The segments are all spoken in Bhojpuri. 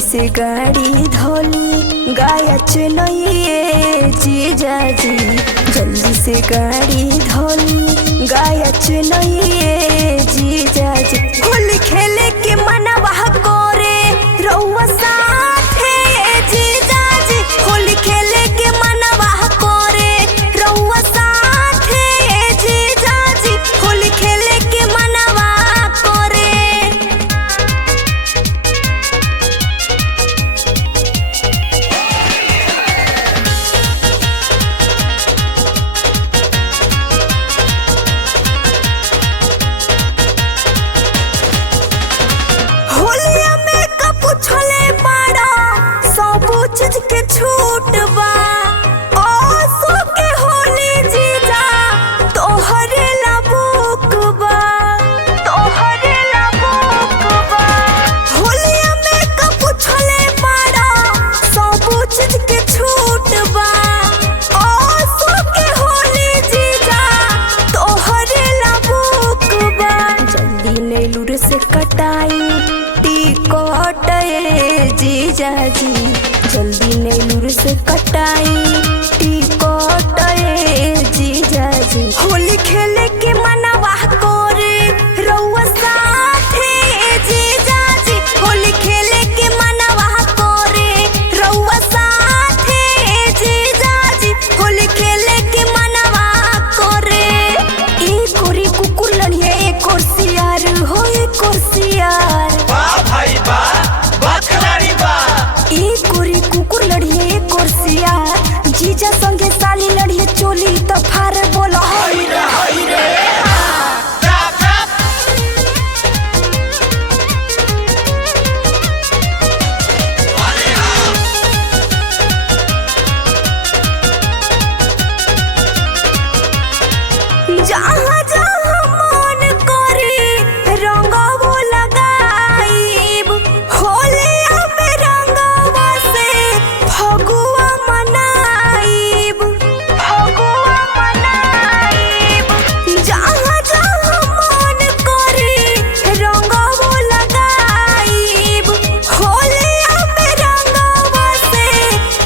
से गाड़ी धोली गाया चलइए जीजाजी, जल्दी से गाड़ी धोली गाया चलइए जीजाजी। होली खेले के मनवा करे रउआ साथे जीजाजी, होली खेले के मनवा करे रउआ साथे जीजाजी, होली खेले के मनवा करे। होलिया में कपू छोले पाड़ा सब चीज के छूट बा, ओसो के होली जीजा तोहरे ला बुक बा, तोहरे ला बुक बा। होलिया में कपू छोले पाड़ा सब चीज के छूट बा, ओसो के होली जीजा तोहरे ला बुक बा। जल्दी नेलूर से कटाई टिकट जीजाजी, जल्दी नेलूर से कटाई टिकट जीजाजी। होली खेले के मनवा करे रउआ साथे जीजाजी, होली खेले के मनवा करे रउआ साथे जीजाजी, होली खेले के मनवा करे। एक ओरी कुकुर लड़िए एक और सियार हो, एक और सियार एक ओरी कुकुर लड़िए एक और सियार, जीजा संगे साली लड़िए चोली तो फार बोला हाय रे हाय रे। जहाँ जहाँ मन करे रंगवो लगाइब, होलिया में रंगवा से फगुआ मनाइब, फगुआ मनाइब। जहाँ जहाँ मन करे रंगवो लगाइब, होलिया में रंगवा से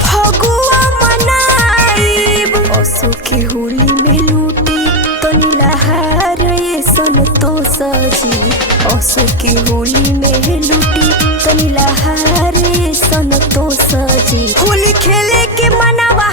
फगुआ मनाइब। असु की होली में लूटी तनी लहार ये संतोष जी, असु की होली में लूटी तनी लहार ये संतोष जी। होली खेले के मनवा